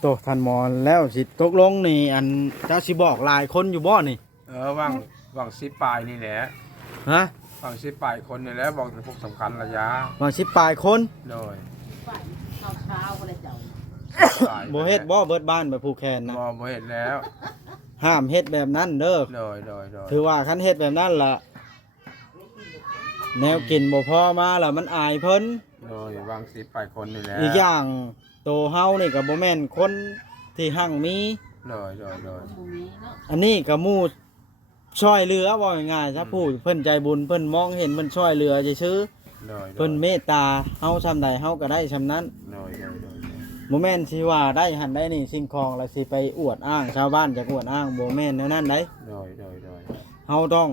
โตทันหมอแล้วสิตกลงนี่อันเจ้าสิบอกหลายคนอยู่บ่นี่ว่าง10ปลายนี่แหละฮะว่าง10ปลายคนนี่แหละบอกถึงพวกสำคัญระยะว่าสิปลายคน โดยเช้าก็เลยเจ้า บ่เฮ็ดบ่เบิดบ้านแบบผู้แคนนะบ่เฮ็ดแล้ว ห้ามเฮ็ดแบบนั้นเด้อโดยถือว่าคันเฮ็ดแบบนั้นล่ะแนวกินบ่พอมาล่ะมันอายเพิ่นโดยวาง10ปลายคนนี่แหละอีกอย่างโตเฮานี่ก็บ่แม่นคนที่หั่งมีโดยอันนี้ก็หมู่ช่วยเหลือว่าง่ายๆซะผู้เพิ่นใจบุญเพิ่นมองเห็นเพิ่นช่วยเหลือซื่อเพิ่นเมตตาเฮาซำใดเฮาก็ได้ซำนั้นบ่แม่นสิว่าได้หันได้นี่สิ่งของแล้วสิไปอวดอ้างชาวบ้านจะอวดอ้างบ่แม่นแนวนั้นได้เฮาต้อง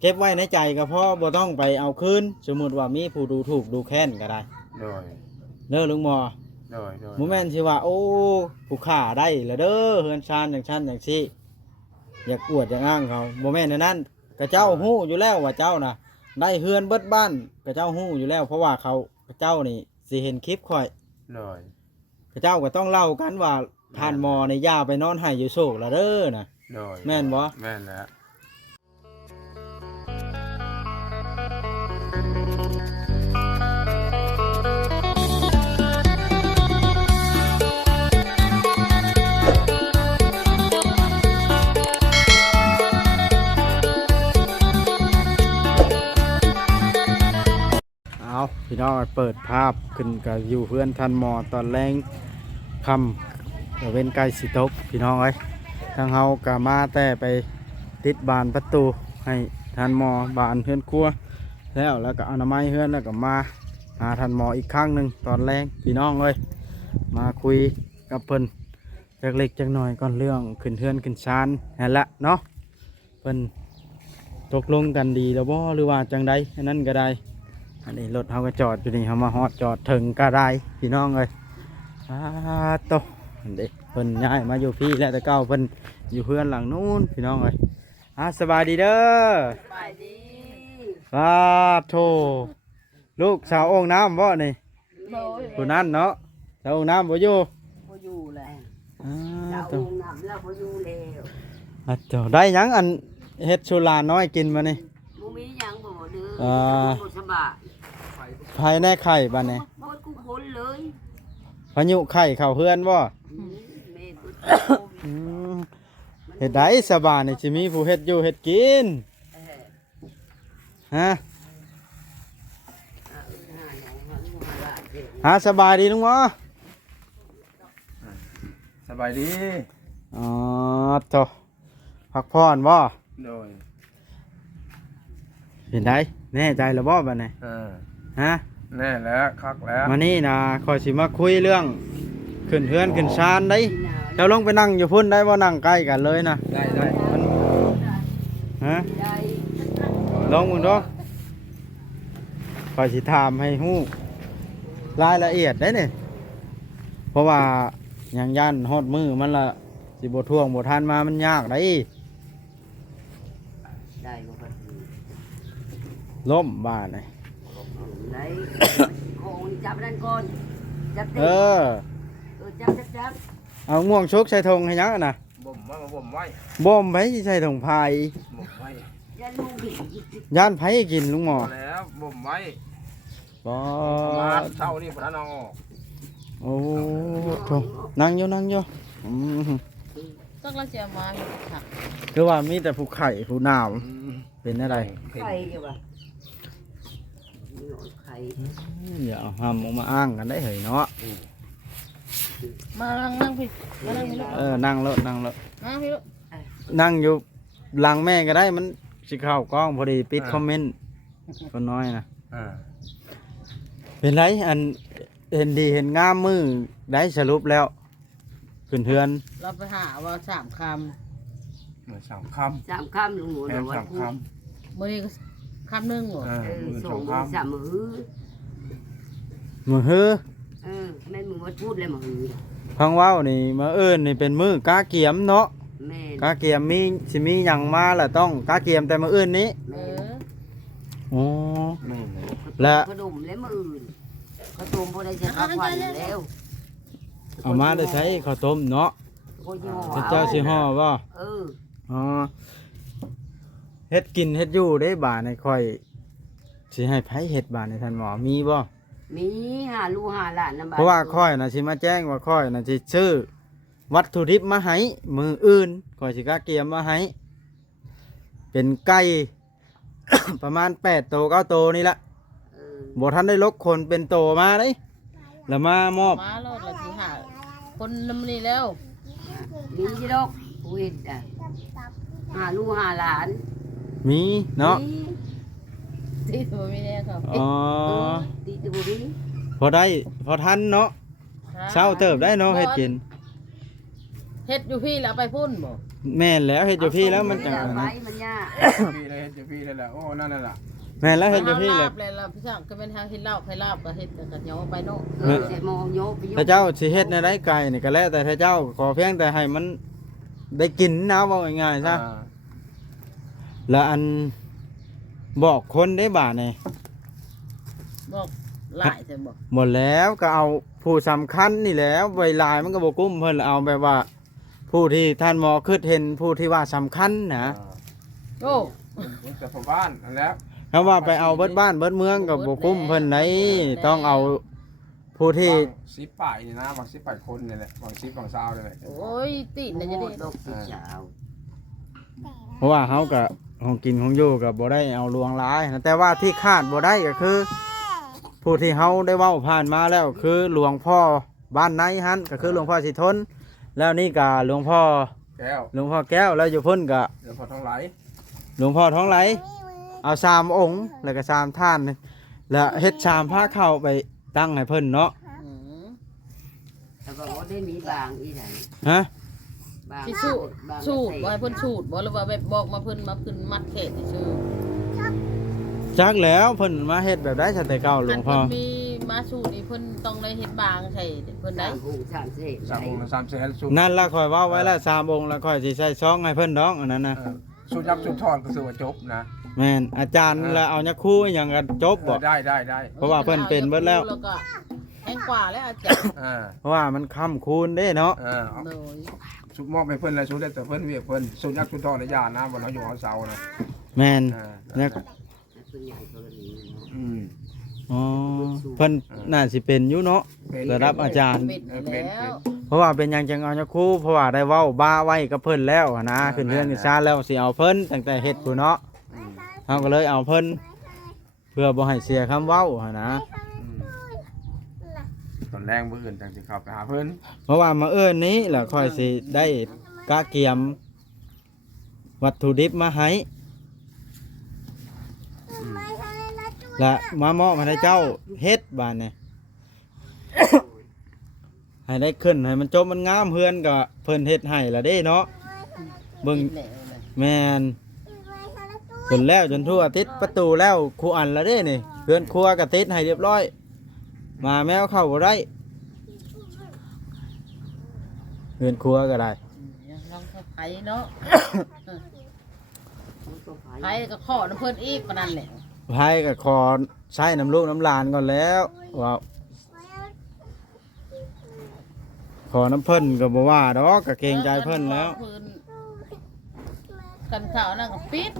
เก็บไว้ในใจก็พอบ่ต้องไปเอาคืนสมมุติว่ามีผู้ดูถูกดูแค้นก็ได้เด้อลุงหมอบ่แม่นสิว่าโอ้ผู้ฆ่าได้แล้วเด้อเฮือนชานอย่างชั้นอย่างซี่อยากอวดอยากอ้างเขาบ่แม่นในนั้นกระเจ้าฮู้อยู่แล้วว่าเจ้าน่ะได้เฮือนเบิดบ้านกระเจ้าฮู้อยู่แล้วเพราะว่าเขาเจ้านี่สิเห็นคลิปค่อยกระเจ้าก็ต้องเล่ากันว่าทานหมอในย่าไปนอนให้อยู่โศกละเด้อน่ะแม่นบ่แม่นแล้วพี่น้องเปิดภาพขึ้นกับอยู่เพื่อนทันหมอตอนแรงคำเว้นไกลสิตกพี่น้องเอ้ยทางเฮากะมาแต่ไปติดบานประตูให้ทันหมอบานเฮือนครัวแล้วก็อนามัยเฮือนแล้วก็มาหาทันหมออีกครั้งหนึ่งตอนแรงพี่น้องเอ้ยมาคุยกับเพิ่นจักเล็กจักหน่อยก่อนเรื่องขึ้นเฮือนขึ้นชานนั่นแหละเนาะเพิ่นตกลงกันดีแล้วบ่หรือว่าจังใดอันนั้นก็ได้อันนี้รถเขาก็จอดอยู่นี่เขามาฮอดจอดถึงก็ได้พี่น้องเลยโตอันเด็กเพิ่นย้ายมาอยู่พี่แล้วแต่เก่าเพิ่นอยู่เพื่อนหลังนู้นพี่น้องเลยสบายดีเด้อสบายดีโธ่ลูกสาวองค์น้ำบ่นี่ผู้นั้นเนาะสาวองค์น้ำบ่อยู่แหละสาวองค์น้ำแล้วบ่อยู่แล้วโธ่ได้ยังอันเฮ็ดสุราน้อยกินมานี่มียังบ่เด้อสบายภายในไข่บ้านนี่บ่กูคนเลยพายุไข่เข้าเฮือนบ่เฮ็ดได้สบายนี่สิมีผู้เฮ็ดอยู่เฮ็ดกินฮะสบายดีลุงหมอสบายดีโธ่พักผ่อนบ่โดยเห็นได้แน่ใจแล้วบ่บัดนี้ฮะแน่แล้วคักแล้วมานี่นะคอยสิมาคุยเรื่องขึ้นเฮือนขึ้นชานได้เจ้าลงไปนั่งอยู่พุ่นได้บ่นั่งใกล้กันเลยนะได้ฮะลองมึงดูคอยสิถามให้ฮู้รายละเอียดได้นี่เพราะว่าอย่างย่านฮอดมือมันละสิบ่ท่วงบ่ทันมามันยากได้ล้มบ้านเลยโอ้ยจับนั่นก่อนจับจับเอาง่วงชกใส่ธงให้ยังนะบ่มไว้บ่มไผใส่ธงพายบ่มไว้ย่านไผกินลุงหมอแล้วบ่มไว้บ่มาเช้านี่พระนอโอ้โธ่นั่งอยู่ต้องเราจะมาคือว่ามีแต่ผู้ไข่ผู้หนาวเป็นอะไรไข่อยู่ป่ะอย่าเอาห้ามออกมาอ้างกันได้เหรอเนาะมานั่งพี่นั่งแล้วนั่งอยู่หลังแม่ก็ได้มันสิเข้ากล้องพอดีปิดคอมเมนต์คนน้อยนะเป็นไรอันเห็นดีเห็นงามมือได้สรุปแล้วขึ้นเทือนเราไปหาว่า3 คำลุงหมูเดี๋ยววันพุธมื้อนี้คำนึงเหรอ2 มื้อมือฮือแม่นมือวันพุธเลยมื้อพังว้าวนี่มานี่เป็นมือกาเกียมเนาะกาเกียมมีสิมีหยังมาล่ะต้องกาเกียมแต่มื้ออื่นนี้โอ้และขนมและมื้ออื่นขนมบ่ได้ใช้ข้าววันแล้ว เอามาได้ใช้ข้าวต้มเนาะ คนยี่ห้อ เจ้าสิห่อบ่ เออ อ๋อเฮ็ดกินเฮ็ดอยู่ได้บาดในค่อยสิให้ไผเฮ็ดบาดในท่านหมอมีบ่ มีหาลูกหาหลานนำบ้าน เพราะว่าค่อยน่ะสิมาแจ้งว่าค่อยน่ะสิซื้อวัตถุดิบมาให้มื้ออื่นค่อยสิกะเกียมมาให้เป็นไก่ ประมาณ8โต9โตนี่ละ เออ บ่ทันได้ลกคนเป็นโตมาเด้แล้วมามอบ มาแล้วเราสิหาคนนำนี่แล้ว มีจิดอกผู้เฮ็ดอ่ะหาลูกหาหลาน มีเนาะ มี ที่ตัวมีแน่ครับ อ๋อ ตีตัวบ่มี พอได้พอทันเนาะเช้าเติบได้เนาะเฮ็ดกิน เฮ็ดอยู่พี่แล้วไปพุ่นบ่ แม่นแล้วเฮ็ดอยู่พี่แล้วมันจัง เอา อัน ไว้ นั้น มันยาก พี่เลยจะพี่เลยแหละโอ้นั่นแหละ แม่นแล้วเฮ็ดอยู่พี่แหละ ลาบเลยล่ะพี่ช่างก็เป็นทางที่ลาบให้ลาบก็เฮ็ดก็เหนียวไปเนาะ เออใส่หม้อโยกไปโยก ถ้าเจ้าสิเฮ็ดในได้ไก่นี่ก็แล้วแต่ถ้าเจ้าขอเพียงแต่ให้มันได้กินนะว่าง่ายๆซะแล้วอันบอกคนได้บาดนี่ บอกหลายแต่บอก หมดแล้วก็เอาผู้สำคัญนี่แหล้วใบลายมันก็บ่กุ้มเพิ่นเอาแบบว่า ผู้ที่ท่านหมอคิดเห็นผู้ที่ว่าสำคัญนะ โอ้ แต่ผมบ้านนั่นแหล้ว คำว่าไปเอาเบิดบ้านเบิดเมืองก็บ่กุ้มเพิ่นไหนต้องเอาผู้ที่ สิบป่ายนี่นะบางสิบป่ายคนนี่แหละบางสิบบางซาวนี่แหละ โอ้ยติดน่ะจะได้ ดอกสีขาว เพราะว่าเฮาก็ของกินของอยู่ก็บ่ได้เอาลวงหลายนะแต่ว่าที่คาดบ่ได้ก็คือ ผู้ที่เฮาได้เว้าผ่านมาแล้วคือหลวงพ่อบ้านในหันก็คือหลวงพ่อสิทน แล้วนี่ก็หลวงพ่อ แก้ว หลวงพ่อแก้วแล้วอยู่พุ่นก็ เดี๋ยวพอท้องไหล หลวงพ่อท้องไหลเอา3องค์แล้วก็3ท่านนี่แล้วเฮ็ด3ผ้าเข้าไปตั้งให้เพิ่นเนาะ อืม แต่ว่าบ่ได้มีบางอีไหน ฮะ บาง สิสูด บาง สูดบ่ให้เพิ่นสูดบ่หรือว่าแบบบอกมาเพิ่นมาเพิ่นมัดเขตซื่อ จักแล้วเพิ่นมาเฮ็ดแบบได้ซะแต่เก่าหลวงพ่อ เพิ่นมีมาสูดนี่เพิ่นต้องได้เฮ็ดบางใช่เพิ่นได้ สามหูสามเศษ สามองค์สามแสนสูตร นั่นล่ะข่อยเว้าไว้แล้ว3องค์แล้วข่อยสิใส่ซองให้เพิ่นดอกอันนั้นน่ะ สูตรยักษ์สูตรทอนก็คือว่าจบนะ แม่นอาจารย์แล้วเอายักคู่อหย่างกันจบบ่ ได้ เพราะว่าเพิ่นเป็นเบิดแล้ว แล้วก็แห้งกว่าแล้วอาจารย์ เพราะว่ามันค้ำคูณเด้เนาะ โดย สูตรมอบให้เพิ่นเลยสูตรได้แต่เพิ่นเวียกเพิ่นสูตรยักษ์สูตรทอนระยะนะบนเขาอยู่เอาเสานะ แม่นเนี่ย เป็นใหญ่กรณีเนาะ อืม อ๋อเพิ่นน่าสิเป็นอยู่เนาะระดับอาจารย์ เป็นแล้ว เพราะว่าเป็นหยังจังเอายักคู่เพราะว่าได้เว้าบ้าไว้กับเพิ่นแล้วหั้นนะขึ้นเรื่องขึ้นศาลแล้วสิเอาเพิ่นตั้งแต่เฮ็ดพู่นเนาะเฮาก็เลยเอาเพิ่นเพื่อบ่ให้เสียคำเว้าหั่นนะ ตอนแรงมื้ออื่นจังสิเข้าไปหาเพิ่น เพราะว่ามาเอิ้นนี้แล้วค่อยสิได้กะเกียมวัตถุดิบมาให้และมามอบให้เจ้าเฮ็ดบานนี่ ให้ได้ขึ้นให้มันจบมันงามเฮือนก็เพิ่นเฮ็ดให้ละเด้เนาะเบิ่ง เป็นแล้ว แม่นจนแล้วจนทั่วติดประตูแล้วครูอันละเด้นี่เฮือนครัวก็ติดให้เรียบร้อย มาแมวเข้าบ่ได้เฮือนครัวก็ได้ ลองไผเนาะ ของตัวไผ่ ไผก็ขอน้ำเพิ่นอีกปานนั้นแหละ ไผก็ขอใช้น้ำลูกน้ำหลานก่อนแล้วว่าขอน้ำเพิ่นก็บ่ว่าดอกก็เกรงใจเพิ่นแล้ว กันข่าวนั่นก็ปิด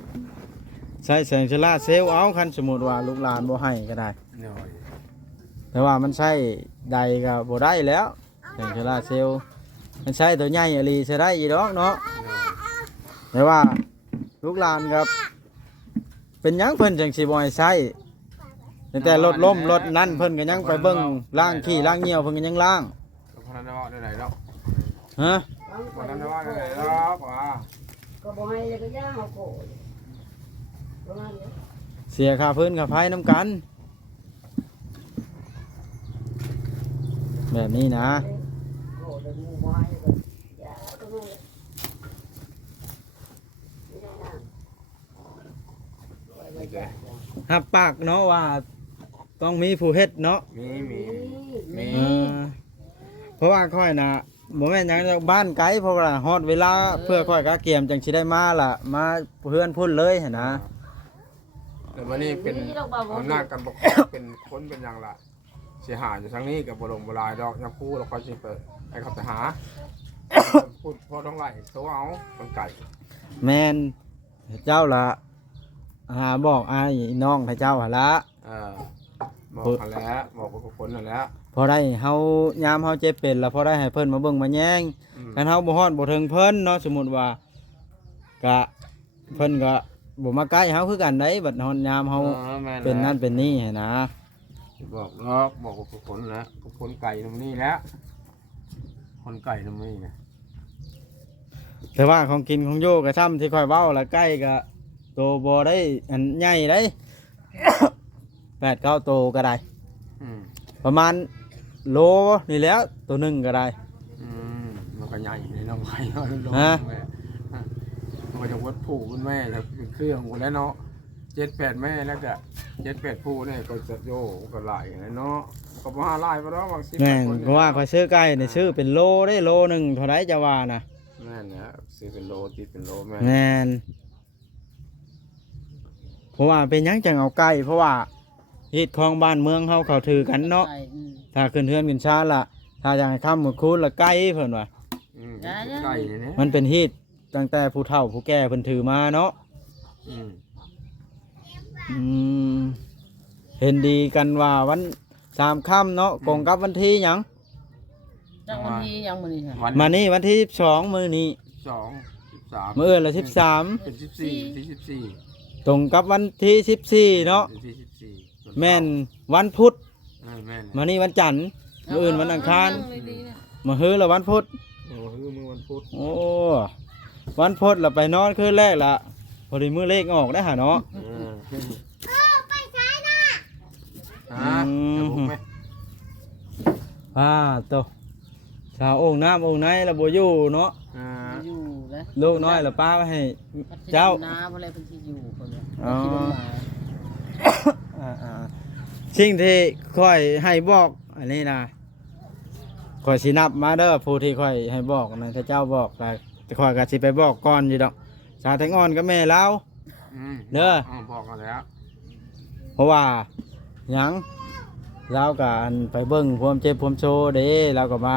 ใช้แสงโซล่าร์เซลล์เอาคันสมมุติว่าลูกหลานบ่ให้ก็ได้ หน่อย แต่ว่ามันใช้ใดก็บ่ได้แล้วแสงโซล่าร์เซลล์มันใช้ตัวใหญ่อหลีใช้ได้อีดอกเนาะแต่ว่าลูกหลานครับ เป็นหยังเพิ่นจังสิบ่ให้ใช้แต่รถล้มรถนั่นเพิ่นก็ยังไปเบิ่งล้างขี้ล้างเหงี่ยวเพิ่นก็ยังล้าง พนันได้ว่าได้ไหนแล้ว ฮะ พนันได้ว่าได้ไหนแล้วว่า ก็บ่ให้เลยก็ย่างเอาโกดประมาณนี้ เสียค่าพื้นค่าไฟน้ำกัน แบบนี้นะ โกดเป็นหมู่ไม้ก็อย่าก็ไม่ได้นะ หับปากเนาะว่าต้องมีผู้เฮ็ดเนาะ มี มี เออเพราะว่าค่อยนะบ่แม่นหยังจากบ้านไกลเพราะว่าฮอดเวลาเพื่อค่อยกะเกียมจังสิได้มาล่ะ มาเพื่อนพุ่นเลยหั่นนะ แต่วันนี้เป็นอำนาจการปกครองเป็นคนเป็นอย่างละเสียหายอยู่ทั้งนี้กับบรมบลายดอกยักษ์คู่เราคอยสิไป ให้เขาไปหาพูดพอต้องไล่ตัวเอาต้องไก่ แม่นเจ้าละหาบอกอ้ายน้องให้เจ้าหาละ บอกกันแล้วบอกกับคนนั่นแล้ว พอได้เฮายามเฮาเจ็บเป็นแล้วพอได้ให้เพิ่นมาเบิ่งมาแย่งคันเฮาบ่ฮอดบ่ถึงเพิ่นเนาะสมมุติว่ากะเพิ่นก็บ่มาใกล้เฮาคือกันได้บัดฮอดยามเฮาเป็นนั่นเป็นนี่ให้นะ บอกเนาะบอกกับคนแล้วกับคนไก่ตรงนี้แล้วคนไก่ตรงนี้นะ แต่ว่าของกินของโยก็ซ้ำที่ค่อยเว้าละใกล้ก็โตบ่ได้อันใหญ่ได้ 8-9 โตก็ได้ประมาณโลนี่แล้วตัวหนึงก็ได้ มันก็ใหญ่ในน้องไผ่เนาะ ฮะ มันก็จะวัดผู้คุณแม่จะเป็นเครื่องหมดแล้วเนาะ7-8 แม่แล้วก็7-8 ผู้เนี่ยก็จะโยก็หลายเนาะก็บ่หาหลายบ่ดอกบางสิ แม่นเพราะว่าข่อยซื้อไก่นี่ซื้อเป็นโลได้โลหนึงเท่าใดจะว่านะ แม่นนะซื้อเป็นโลติดเป็นโลแม่ แม่นเพราะว่าเป็นหยังจังเอาไก่เพราะว่าฮีดของบ้านเมืองเฮาเขาถือกันเนาะ ใช่ถ้าขึ้นเฮือนขึ้นชาละถ้าอยากให้ค้ำหมดคูณละไก่เพิ่นว่า ไก่เนี่ย มันเป็นฮีดตั้งแต่ผู้เฒ่าผู้แก่เพิ่นถือมาเนาะเห็นดีกันว่าวัน3ค่ำเนาะกงกับวันที่หยัง จังวันที่ยังมื้อนี้ค่ะ มานี่วันที่12มื้อนี้ 13 มื้ออื่นละ เป็น13ตรงกับวันที่14เนาะ 14 แม่นวันพุธ แม่น มานี่วันจันทร์มื้ออื่นวันอังคารมาฮื้อละวันพุธ โอ้คือมือวันพุธ โอ้วันพุธเราไปนอนคืนแรกละพอดีมื้อเลขออกได้หาเนาะ ไปใช้น่ะจะบุกไหม โตชาวองค์น้ำองค์ไหนละบ่อยู่เนาะ อยู่แล้ว ลูกน้อยละป้าไว้ให้เจ้า น้าบ่ได้เพิ่นสิอยู่เพิ่น อ๋อ คิดว่าหมา สิ่งที่ค่อยให้บอกอันนี้นะค่อยสินับมาเด้อผู้ที่ค่อยให้บอกนะถ้าเจ้าบอกก็ค่อยก็สิไปบอกก่อนอยู่ดอกชาแตงอ่อนก็แม่เราเด้อ บอกกันแล้ว เพราะว่าหยังเราก็อันไปเบิ่งความเจ็บความโชว์เด้เราก็มา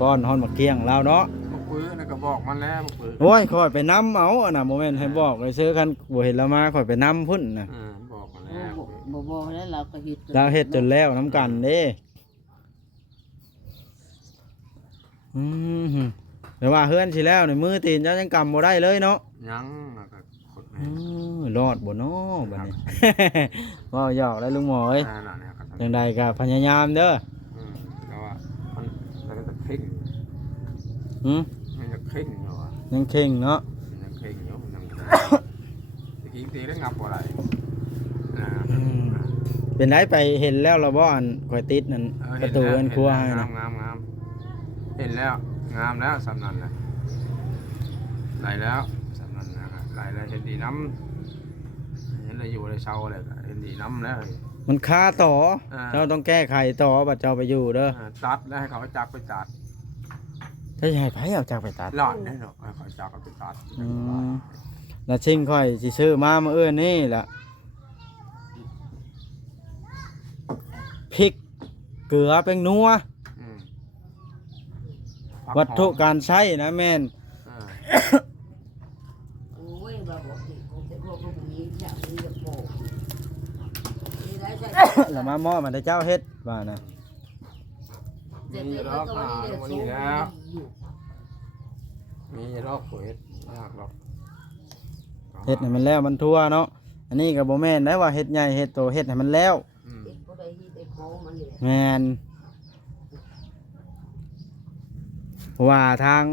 ป้อนฮอนมาเกี้ยงเราเนาะ บุกปื้อนะก็บอกมันแล้วบุกปื้อ โอ้ยค่อยไปนำเอาอันน่ะโมเมนต์ให้บอกเลยซื้อคันบ่เห็นเรามาค่อยไปนำพุ่นน่ะ บอกมันแล้ว บ่แล้วเราก็เฮ็ด เราเฮ็ดจนแล้วน้ำกันเด้แต่ว่าเฮือนสิแล้วในมือตีนเจ้ายังกำบ่ได้เลยเนาะ ยังก็ขด รอดบ่เนาะบัดนี้ ว้าวหยอกได้ลุงหมอเอ้ยจังใดก็พยายามเด้อ แล้วว่ามันจะเข่งมันจะเข่งอยู่อ่ะ ยังเข่งเนาะ ยังเข่งอยู่ยังตะกี้ตีได้งับอะไร เป็นไดไปเห็นแล้วเราบ่อันข่อยติดนั่นประตูอันครัวให้นะ งามเห็นแล้วงามแล้วสำนันเลยไหลแล้วสำนันนะไหลแล้วเห็นดีน้ำเห็นเลยอยู่ในเช้าเลยเห็นดีน้ำแล้ว มันคาต่อเราต้องแก้ไขต่อบัดเจ้าไปอยู่เด้อ ตัดแล้วให้เขาจับไปตัด ถ้าจะให้ไผเอาจากไปตัด หลอดได้หรอกให้เขาจับไปตัด แล้วชิงค่อยสิซื้อมาเมื่ออื่นนี่แหละพริกเกลือเป็นนัววัตถุการใช้นะแม่น โอ้ยบ่บอกสิคงจะพวกผู้หญิงอยากมีจะโปกนี่ได้ใช่ แล้วมาหม้อมันได้เจ้าเฮ็ดว่านะ มีรอกวันนี้แล้วมีรอกเห็ดยากหรอก เฮ็ดให้มันแล้วมันทั่วเนาะอันนี้ก็บ่แม่นได้ว่าเฮ็ดใหญ่เฮ็ดโตเฮ็ดให้มันแล้ว บ่ได้ฮีได้โคมันนี่ แม่นเพราะว่าทาง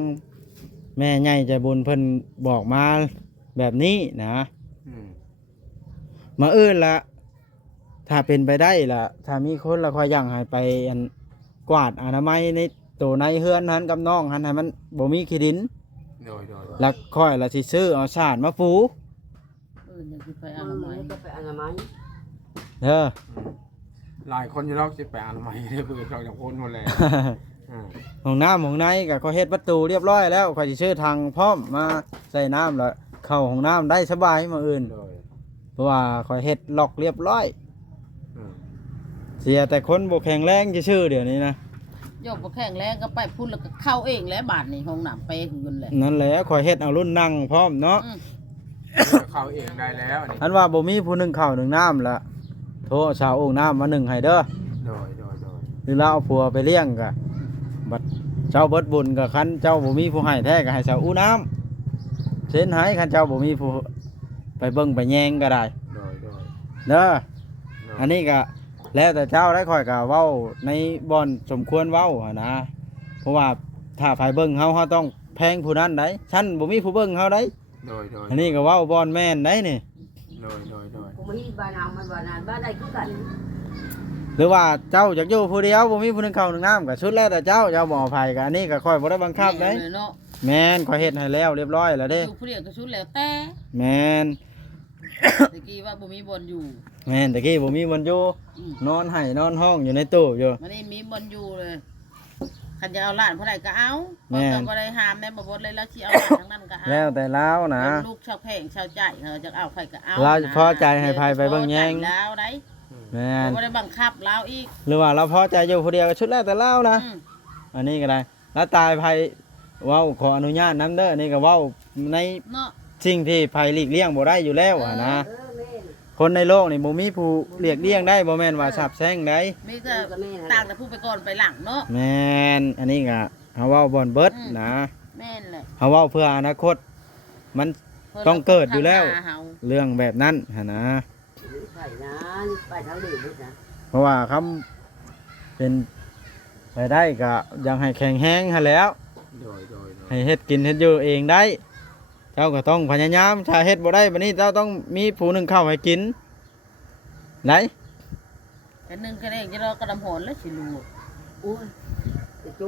แม่ใหญ่ใจบุญเพิ่นบอกมาแบบนี้นะมาอื่นละถ้าเป็นไปได้ละถ้ามีคนละคอยย่างให้ไปอันกวาดอนามัยในตัวในเฮือนนั้นกับน้องหันให้มันบ่มีขี้ดินแล้วค่อยละสิซื้อเอาสารมาปู ยังสิไปอ อ นา นา มั มั ย ยก็ไปอนามัย เด้อ หลายคนอยู่รอกจะไปอนามัยได้เบื่อเราจากคนหมดเลย ห้องน้ำห้องในก็เขาเฮ็ดประตูเรียบร้อยแล้วค่อยสิซื้อทางพร้อมมาใส่น้ำแล้วเข้าห้องน้ำได้สบายมื้ออื่นเพราะว่าค่อยเฮ็ดล็อกเรียบร้อยเสียแต่คนบ่แข็งแรงซื่อๆเดี๋ยวนี้นะ โยกบ่แข็งแรงก็ไปพุ่นแล้วก็เข้าเองแล้วบาดนี่ห้องน้ำไปคือกันแหละ นั่นแหละข่อยเฮ็ดเอารุ่นนั่งพร้อมเนาะ เข้าเองได้แล้วนี่ อันว่าบ่มีผู้หนึงข้าวหนึงน้ำละโทรเอาชาวโอ่งน้ำมาหนึ่งให้เด้อ โดย หรือเราเอาผัวไปเลี้ยงก็บัดเจ้าเบิดบุญก็คันเจ้าบ่มีผู้ให้แท้ก็ให้ชาวอู้น้ำเช่นให้คันเจ้าบ่มีผู้ไปเบิ่งไปแยงก็ได้ โดย เด้ออันนี้ก็แล้วแต่เจ้าได้ค่อยก็เว้าในบ่อนสมควรเว้าหั้นนะเพราะว่าถ้าไผเบิ่งเฮาต้องแพงผู้นั้นได้ฉันบ่มีผู้เบิ่งเฮาได้ โดย อันนี้ก็เว้าบ่อนแม่นได้นี่ โดย กูมีบ้านเอามันบ้านนั้นบ้านใดคือกัน หรือว่าเจ้าอยากอยู่ผู้เดียวบ่มีผู้หนึงเข้าหนึงน้ำก็สุดแล้วแต่เจ้าบ่เอาไผก็อันนี้ก็ค่อยบ่ได้บังคับได้ เนาะ แม่นข่อยเฮ็ดให้แล้วเรียบร้อยแล้วเด้ อยู่ผู้เดียวก็ชุดแล้วแต่ แม่น ตะกี้ว่าบ่มีบ่อนอยู่ แม่นตะกี้บ่มีมันอยู่ อืม นอนให้นอนห้องอยู่ในตู้อยู่ มันนี่มีบ่อนอยู่เลยคันจะเอาหลานเท่าไหร่ก็เอา แม่ บ่ได้ห้ามแม่บ่บ่เลยแล้วสิเอาหลานทั้งนั้นก็เอา แล้วแต่แล้วนะ ลูกชาวแพงชาวใจเขาจะเอาใครก็เอา เราพอใจให้ไผไปเบิ่งแยง แล้วได้ แม่น บ่ได้บังคับเราอีก หรือว่าเราพอใจอยู่ผู้เดียวก็ชุดแล้วแต่แล้วนะ อืม อันนี้ก็ได้แล้วตายไผเว้าขออนุญาตนำเด้ออันนี้ก็เว้าใน เนาะ สิ่งที่ไผหลีกเลี่ยงบ่ได้อยู่แล้วอะนะ เออแม่ คนในโลกนี่บ่มีผู้หลีกเลี่ยงได้บ่แม่นว่าสาบแช่งได้ มีแต่ต่างแต่ผู้ไปก่อนไปหลังเนาะ แม่นอันนี้ก็เฮาเว้าบ่อนเบิดนะ แม่นแหละ เฮาเว้าเพื่ออนาคตมัน ต้องเกิดอยู่แล้ว ทำหน้าเฮา เรื่องแบบนั้นหั่นนะ ไปนะไปทางเดือดนะ เพราะว่าคำเป็นไปได้ก็ยังให้แข็งแห้งหั่นแหล้ว โดย ให้เฮ็ดกินเฮ็ดอยู่เองได้ เจ้าก็ต้องพยายามถ้าเฮ็ดบ่ได้บัดนี้เจ้าต้องมีผู้หนึงเข้าให้กินไหน แต่หนึงก็ได้จะรอกระดำหอนแล้วสิลูก โอ้ย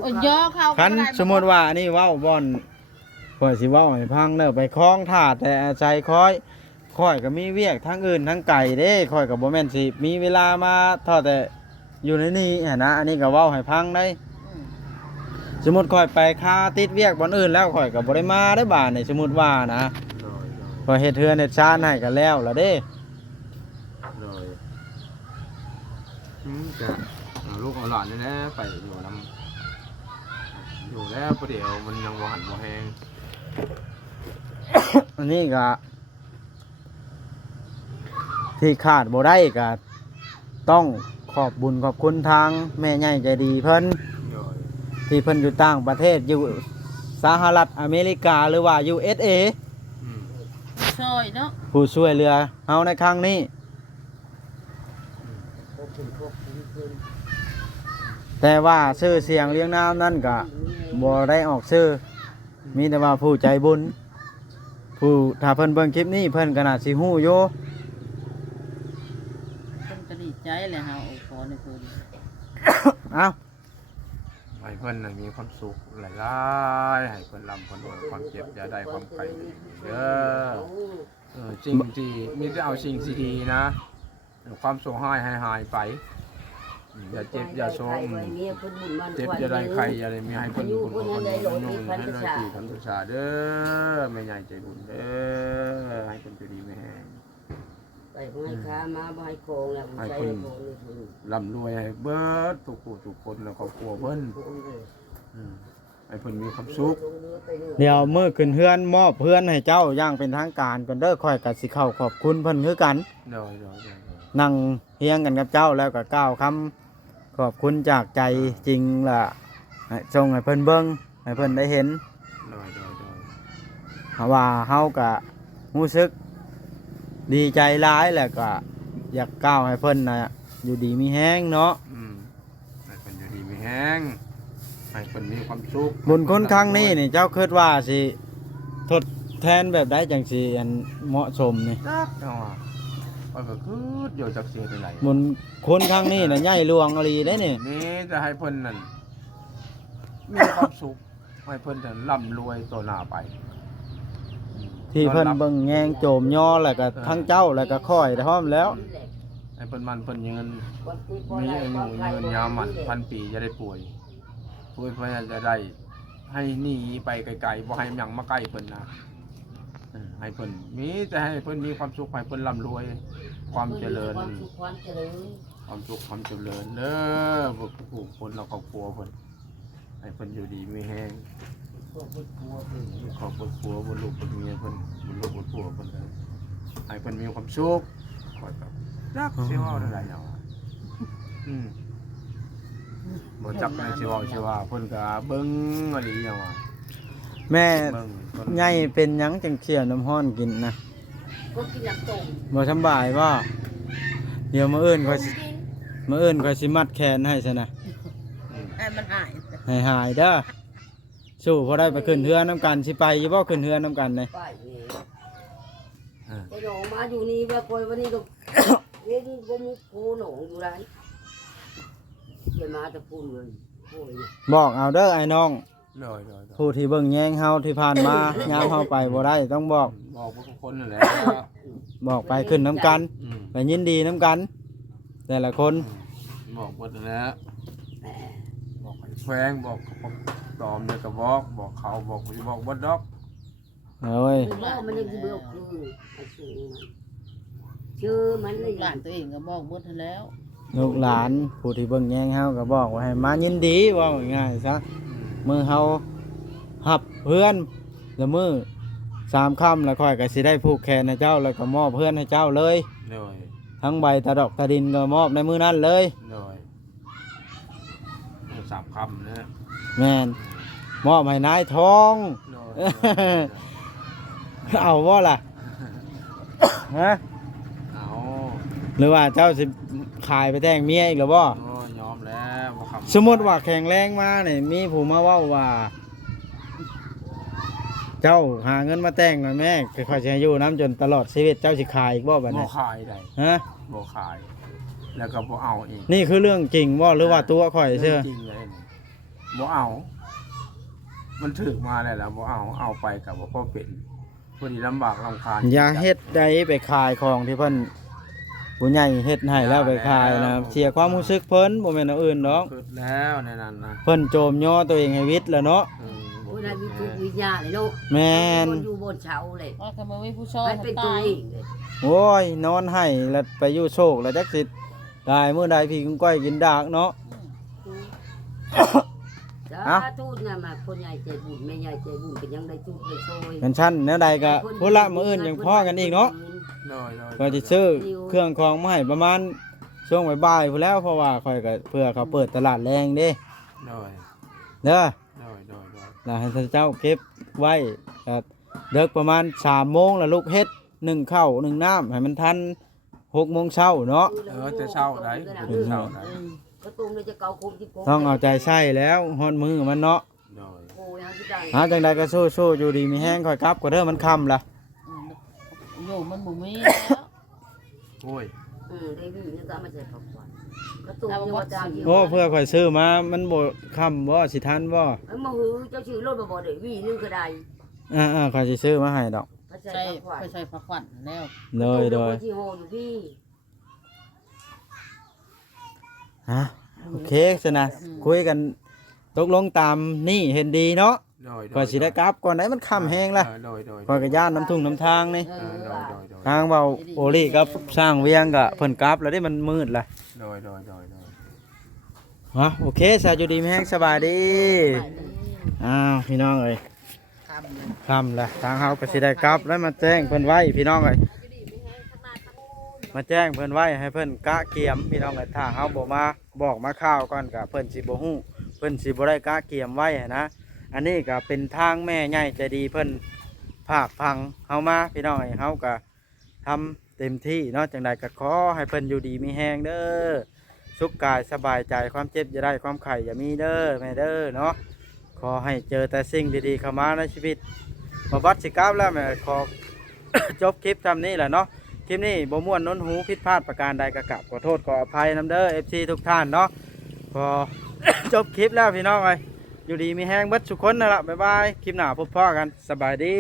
โอ้ยย่อเข้า คัน บ่ได้ สมมุติว่าอันนี้เว้าบ่อนข่อยสิเว้าให้พังเด้อไปคล้องถาดแต่อาศัยค่อยก็มีเวียกทั้งอื่นทั้งไก่เด้ค่อยก็บ่แม่นสิมีเวลามาเท่าแต่อยู่ในนี้หั่นนะอันนี้ก็เว้าให้พังได้ อืม สมมุติข่อยไปค้าติดเวียกบ่อนอื่นแล้วข่อยก็บ่ได้มาได้บาดนี่สมมุติว่านะข่อยเฮ็ดเทือนเฮ็ดชานให้กันแล้วล่ะเด้ จะเอาลูกเอาหลานนี่แหละไปอยู่นำอยู่แล้วประเดี๋ยวมันยังบ่หันบ่แห้ง อันนี้ก็ที่ขาดบ่ได้ก็ต้องขอบบุญขอบคุณทางแม่ใหญ่ใจดีเพิ่น โดย ที่เพิ่นอยู่ต่างประเทศอยู่สหรัฐอเมริกาหรือว่า USA ซอยเนาะ ผู้ช่วยเหลือเฮาในครั้งนี้ แต่ว่าชื่อเสียงเรียงนามนั่นก็บ่ได้ออกชื่อมีแต่ว่าผู้ใจบุญผู้ถ้าเพิ่นเบิ่งคลิปนี้เพิ่นก็น่าสิฮู้อยู่ เพิ่นก็ดีใจแหละเฮาเอาขอในเพิ่น เอ้า ให้เพิ่นน่ะมีความสุขหลายๆให้เพิ่นร่ำเพิ่นรวยความเจ็บอย่าได้ความไข้เด้อสิ่งที่มีแต่เอาสิ่งที่ดีนะความโศกหายให้หายไปอย่าเจ็บอย่าโศกเจ็บอย่าได้ไข้อย่าได้มีให้เพิ่นคนคนคนนุ่งให้ได้ตีคำตุษาเด้อแม่ใหญ่ใจบุญเด้อให้เพิ่นไปดีแม่แห้ง ไปให้ค้ามาบ่ให้โกงแล้วผมใช้โกงนี่คือ ร่ำรวยให้เบิดทุกผู้ทุกคนแล้วครอบครัวเพิ่นให้เพิ่นมีความสุข เดี๋ยวมื้อขึ้นเฮือนมอบเฮือนให้เจ้าอย่างเป็นทางการก่อนเด้อค่อยก็สิเข้าขอบคุณเพิ่นคือกัน โดย นั่งเฮียงกันกับเจ้าแล้วก็กล่าวคำขอบคุณจากใจจริงล่ะให้ส่งให้เพิ่นเบิ่งให้เพิ่นได้เห็น โดย เพราะว่าเฮาก็รู้สึกดีใจหลายแล้วก็อยากกล่าวให้เพิ่นน่ะอยู่ดีมีแฮงเนาะ ให้เพิ่นอยู่ดีมีแห้งให้เพิ่นมีความสุข บุญคุณครั้งนี้นี่เจ้าคิดว่าสิทดแทนแบบใดจังสิอันเหมาะสมนี่ จักเนาะว่าก็คืออยู่จักเสียได้ไหน บุญคุณครั้งนี้น่ะใหญ่หลวงอลีได้นี่ มีแต่ให้เพิ่นนั่นมีความสุขให้เพิ่นนั่นร่ำรวยตัวหน้าไป ที่เพิ่นเบิ่งแยงโจมย่อแล้วก็ทั้งเจ้าแล้วก็ค่อยพร้อมแล้ว ให้เพิ่นมันเพิ่นยืนมีอายุยืนยาวมันพันปีจะได้ป่วยเพื่อจะได้ให้หนีไปไกลๆบ่ให้หยังมาใกล้เพิ่นนะให้เพิ่นมีแต่ให้เพิ่นมีความสุขให้เพิ่นร่ำรวยความเจริญ ความสุขความเจริญ ความสุขความเจริญเด้อพวกผู้คนเราครอบครัวเพิ่น ให้เพิ่นอยู่ดีมีแฮงขอบคุณครัวบ่ลูกบ่เมียเพิ่นบ่ลูกบ่ผัวเพิ่นให้เพิ่นมีความสุขคอยแบบจักสิเว้าได้หลายอย่างบ่จักในสิเว้าเพิ่นก็เบิ่งอะไรอย่างว่า แม่ เบิ่งเพิ่น ใหญ่เป็นหยังจังเคี่ยวน้ำร้อนกินนะ ก็กินน้ำต้ม บ่สำบายบ่เดี๋ยวมื้ออื่นค่อยสิมัดแขนให้ซะนะ ให้มันหาย ให้หายเด้อสู้พอได้ไปขึ้นเรือน้ำกันสิไปอยู่บ่ขึ้นเรือน้ำกันเลย ไปนี่ไปหนองมาอยู่นี่แบบคนวันนี้ก็เล่นก็มุกโคหนองอยู่ไรเกี่ยมาจะพูดเลยโอ้ย บอกเอาเด้อไอ้น้อง เลย ผู้ที่เบิ่งแยงเฮาที่ผ่านมายามเฮาไปบ่ได้ต้องบอก บอกทุกคนนั่นแหละ บอกไปขึ้นน้ำกันไปยินดีน้ำกัน แต่ละคน บอกหมดนั่นแหละบอกไอ้แฟงบอกตอมเนี่ยก็บอกเขาบอกสิบอกบ่ดอก เอ้ย มันยังเบื่อคือชื่อมันเลย หลานตัวเองก็บอกเบิดให้แล้ว ลูกหลานผู้ที่เบิ่งแยงเฮาก็บอกว่าให้มายินดีว่าง่ายๆซะมือเฮาหับเพื่อนละมือ3ค่ำแล้วค่อยก็สิได้ผูกแขนให้เจ้าแล้วก็มอบเพื่อนให้เจ้าเลย เลย ทั้งใบตาดอกตาดินก็มอบในมือนั้นเลย เลยสามคำนะ แม่นมอบให้นายทอง เอาบ่ล่ะ ฮะ เอา หรือว่าเจ้าสิขายไปแต่งเมียอีกหรือบ่ ยอมแล้วบ่คำ สมมติว่าแข็งแรงมาเนี่ยมีผู้มาเว้าว่า เจ้าหาเงินมาแต่งหน่อยแม่ค่อยๆจะอยู่น้ำจนตลอดชีวิตเจ้าสิขายอีกบ่บัด บ่ นี้ ขายได้ ฮะ บ่ขาย แล้วก็บ่เอาอีก นี่คือเรื่องจริงบ่หรือว่าตัวข่อยเชื่อ จริงเลยบ่เอา มันถึกมาแล้วล่ะบ่เอาไปกับบ่พอเป็นพอดีลำบากลำคาญ อย่าเฮ็ดใดไปขายของที่เพิ่นผู้ใหญ่เฮ็ดให้แล้วไปขายนะเสียความรู้สึกเพิ่นบ่แม่นเอาอื่นดอก เกิดแล้วในนั้นนะ เพิ่นโจมย่อตัวเองให้วิทย์แล้วเนาะ โอ้ยนายมีทุกวิญญาณเลยลูก แม่น คนอยู่บนเสาเลย ว่าทำไมไม่ผู้ชอบ มันเป็นตัว ตาย เองเลย โอ้ยนอนให้แล้วไปอยู่โชคแล้วจักสิตายมื้อใดพี่กุ้งก้อยกินดากเนาะ จ้าทูตน่ะมาคนใหญ่ใจบุญแม่ใหญ่ใจบุญเป็นยังได้ทูตได้ช่วย กันชั้นแนวใดก็พุ่นละมื้ออื่นยังพ่อกันอีกเนาะ ก็จะซื้อเครื่องของมาให้ประมาณช่วงบ่ายๆพุ่นแล้วเพราะว่าค่อยก็เพื่อเขาเปิดตลาดแรงเด้ โดย เด้อ โดย แล้วให้ท่านเจ้าเก็บไว้ก็เลิกประมาณ3 โมงแล้วลูกเฮ็ด1ข้าว1น้ำให้มันทัน6 โมงเช้าเนาะ จะเช่าได้เช่าได้ กระตุ้มเลยจะเกาคุมที่โก ต้องเอาใจใส่แล้วฮอดมือมันเนาะ โดย โอ้ยหาที่ได้ หาจังใดก็สู้ๆอยู่ดีมีแห้งค่อยกลับก็เด้อมันค่ำล่ะ อยู่มันบ่มีแล้ว โอ้ย ได้วิ่งนี่ก็มาใส่ผักหวานกระตุ้มเนี่ยว่าจะ โอ้เพื่อค่อยซื้อมามันบ่ค่ำบ่สิทันบ่ มาหือเจ้าชื่อรถบ่ได้วิ่งนึงก็ได้ ค่อยสิซื้อมาให้ดอก ใส่ ใช่ ผักหวาน ไปใส่ผักหวานแล้ว โดย ที่โฮอยู่พี่ ฮะโอเคสนะคุยกันตกลงตามนี่เห็นดีเนาะ โดย ก็สิได้กลับก่อนไหนมันค่ำแห้งล่ะ โดย ก็กระย่านน้ำทุ่งน้ำทางนี่ เออ ทางเบาโอลี่กับสร้างเวียงก็เพิ่นกลับแล้วได้มันมืดล่ะ โดย ฮะโอเคสาจุดีแห้งสบายดีพี่น้องเอ้ย คำเลย ค่ำล่ะทางเฮาก็สิได้กลับแล้วมาแจ้งเพิ่นไว้พี่น้องเอ้ยมาแจ้งเพิ่นไว้ให้เพิ่นกะเกียมพี่น้องเอ้ยถ้าเฮาบ่มาบอกมาข่าวก่อนก็เพิ่นสิบ่ฮู้เพิ่นสิบ่ได้กะเกียมไว้หั้นนะอันนี้ก็เป็นทางแม่ใหญ่ใจดีเพิ่นภาคพังเฮามาพี่น้องเอ้ยเฮาก็ทำเต็มที่เนาะจังใดก็ขอให้เพิ่นอยู่ดีมีแฮงเด้อสุขกายสบายใจความเจ็บอย่าได้ความไข้อย่ามีเด้อแม่เด้อเนาะขอให้เจอแต่สิ่งดีๆเข้ามาในชีวิตมาบัดสิกลับแล้วแม่ขอ จบคลิปทำนี้แหละเนาะคลิปนี้บ่ม่วนน้นหูผิดพลาดประการใดก็กราบขอโทษขออภัยนำเด้อ FC ทุกท่านเนาะพอ จบคลิปแล้วพี่น้องเอ้ยอยู่ดีมีแฮงเบิดทุกคนนั่นล่ะบ๊ายบายคลิปหน้าพบพ่อกันสบายดี